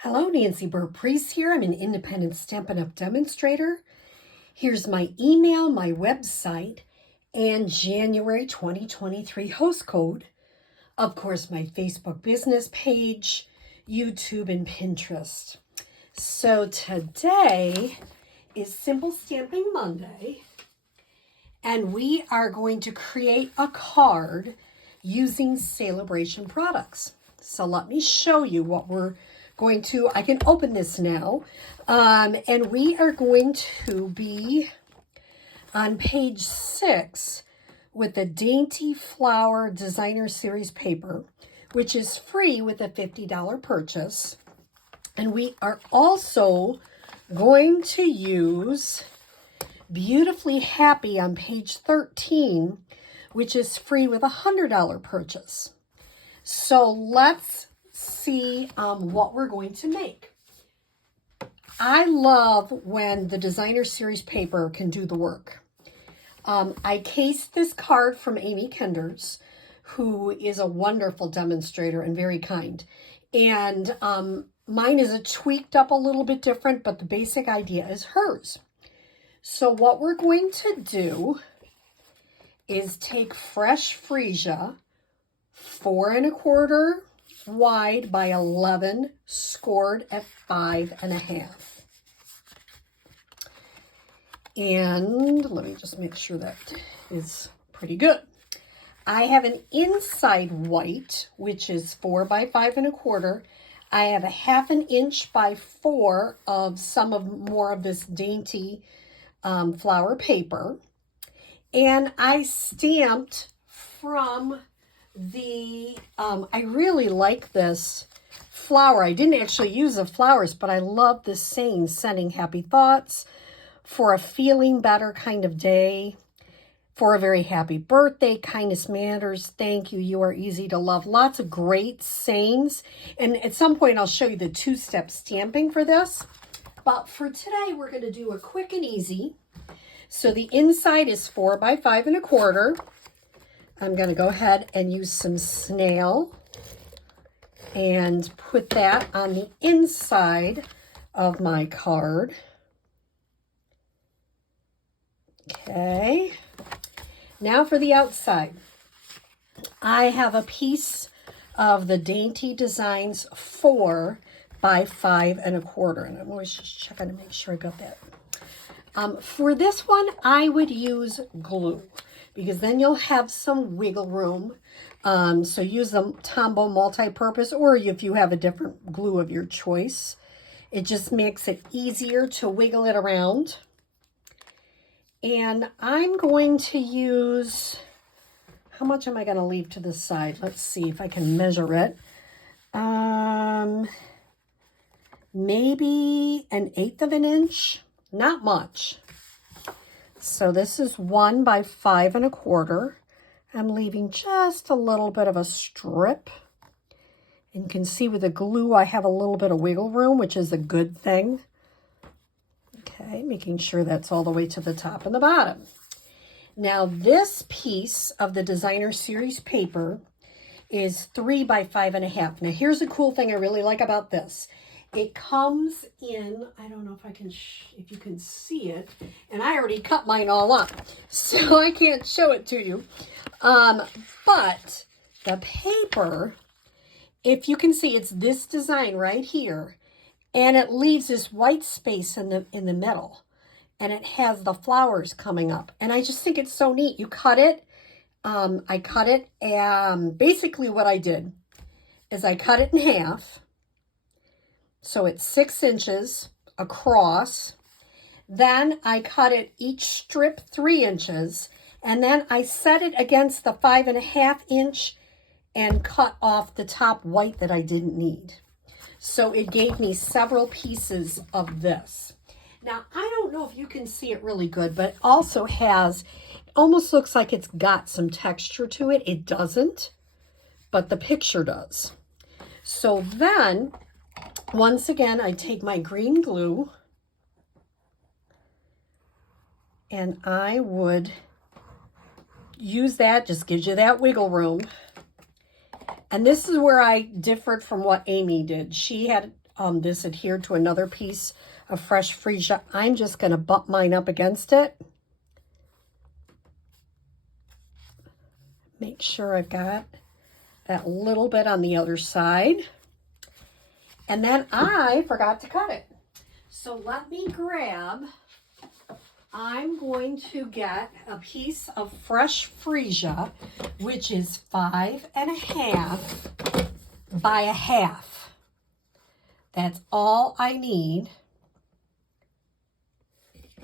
Hello, Nancy Burt-Preece here. I'm an independent Stampin' Up! Demonstrator. Here's my email, my website, and January 2023 host code. Of course, my Facebook business page, YouTube, and Pinterest. So today is Simple Stamping Monday, and we are going to create a card using Sale A Bration products. So let me show you what we're going to, I can open this now, and we are going to be on page 6 with the Dainty Flower Designer Series paper, which is free with a $50 purchase. And we are also going to use Beautifully Happy on page 13, which is free with a $100 purchase. So let's see what we're going to make. I love when the Designer Series paper can do the work. I cased this card from Amy Koenders, who is a wonderful demonstrator and very kind. And mine is tweaked up a little bit different, but the basic idea is hers. So what we're going to do is take fresh freesia, 4 1/4 wide by 11, scored at 5 1/2. And let me just make sure that is pretty good. I have an inside white, which is 4 by 5 1/4. I have a 1/2 inch by 4 of more of this dainty flower paper. And I stamped from the, I really like this flower. I didn't actually use the flowers, but I love this saying, sending happy thoughts for a feeling better kind of day, for a very happy birthday, kindness matters, thank you, you are easy to love. Lots of great sayings. And at some point, I'll show you the 2-step stamping for this. But for today, we're going to do a quick and easy. So the inside is 4 by 5 1/4. I'm going to go ahead and use some snail and put that on the inside of my card. Okay. Now for the outside. I have a piece of the Dainty Designs 4 by 5 1/4. And I'm always just checking to make sure I got that. For this one, I would use glue, because then you'll have some wiggle room. So use the Tombow multi-purpose, or if you have a different glue of your choice. It just makes it easier to wiggle it around. And I'm going to use, how much am I going to leave to the side? Let's see if I can measure it. Maybe 1/8 of an inch, not much. So this is 1 by 5 1/4. I'm leaving just a little bit of a strip. And you can see with the glue, I have a little bit of wiggle room, which is a good thing. Okay, making sure that's all the way to the top and the bottom. Now this piece of the Designer Series paper is 3 by 5 1/2. Now here's the cool thing I really like about this. It comes in, I don't know if I can, if you can see it, and I already cut mine all up, so I can't show it to you. But the paper, if you can see, it's this design right here, and it leaves this white space in the middle, and it has the flowers coming up, and I just think it's so neat. You cut it. I cut it, and basically what I did is I cut it in half. So it's 6 inches across. Then I cut it each strip 3 inches. And then I set it against the 5 1/2 inch and cut off the top white that I didn't need. So it gave me several pieces of this. Now, I don't know if you can see it really good, but it also has, it almost looks like it's got some texture to it. It doesn't, but the picture does. So then, once again, I take my green glue and I would use that, just gives you that wiggle room. And this is where I differed from what Amy did. She had this adhered to another piece of fresh freesia, I'm just going to butt mine up against it. Make sure I've got that little bit on the other side. And then I forgot to cut it. So let me grab, I'm going to get a piece of fresh freesia, which is 5.5 by 1/2. That's all I need.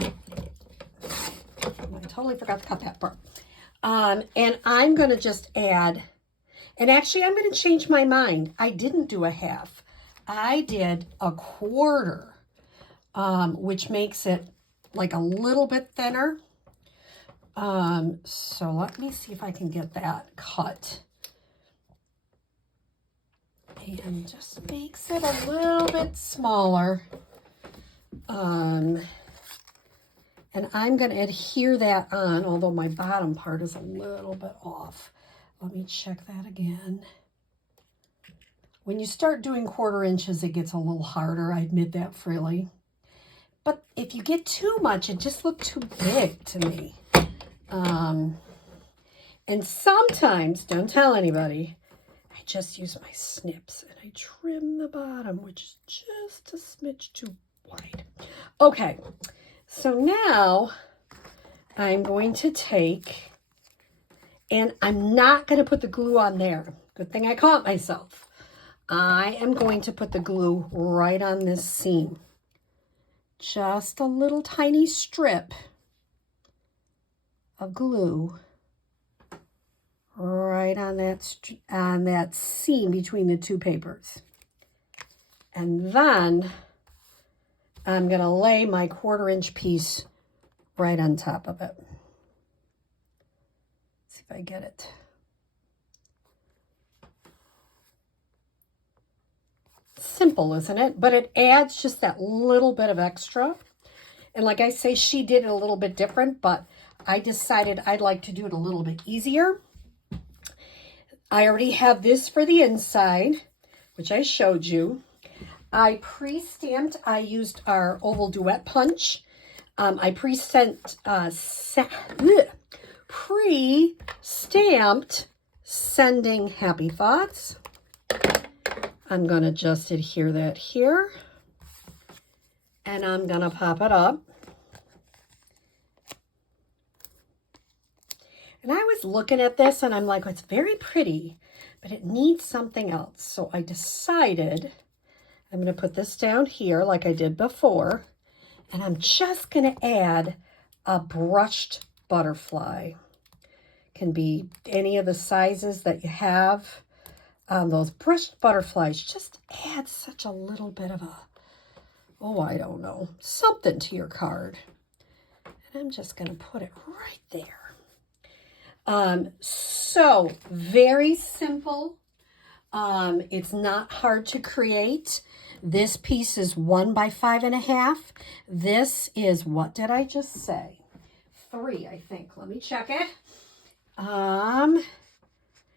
I totally forgot to cut that part. And I'm going to just add, and actually I'm going to change my mind. I didn't do 1/2. I did 1/4, which makes it like a little bit thinner. So let me see if I can get that cut. And just makes it a little bit smaller. And I'm going to adhere that on, although my bottom part is a little bit off. Let me check that again. When you start doing 1/4 inches, it gets a little harder. I admit that freely. But if you get too much, it just looks too big to me. And sometimes, don't tell anybody, I just use my snips and I trim the bottom, which is just a smidge too wide. Okay, so now I'm going to take, and I'm not going to put the glue on there. Good thing I caught myself. I am going to put the glue right on this seam. Just a little tiny strip of glue right on that seam between the two papers. And then I'm going to lay my 1/4 inch piece right on top of it. See if I get it. Simple, isn't it? But it adds just that little bit of extra. And like I say, she did it a little bit different, but I decided I'd like to do it a little bit easier. I already have this for the inside, which I showed you. I pre-stamped, I used our oval duet punch. I pre-stamped sending happy thoughts. I'm going to just adhere that here. And I'm going to pop it up. And I was looking at this and I'm like, it's very pretty, but it needs something else. So I decided I'm going to put this down here like I did before. And I'm just going to add a brushed butterfly. Can be any of the sizes that you have. Those brushed butterflies just add such a little bit of a, oh, I don't know, something to your card. And I'm just going to put it right there. So very simple. It's not hard to create. This piece is 1 by 5.5. This is, what did I just say? 3, I think. Let me check it.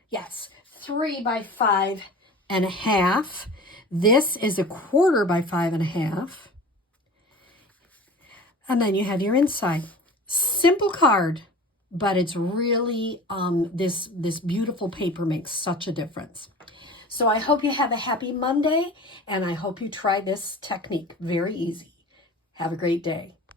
Yes, 3 by 5.5. This is 1/4 by 5.5. And then you have your inside. Simple card, but it's really, this beautiful paper makes such a difference. So I hope you have a happy Monday, and I hope you try this technique. Very easy. Have a great day.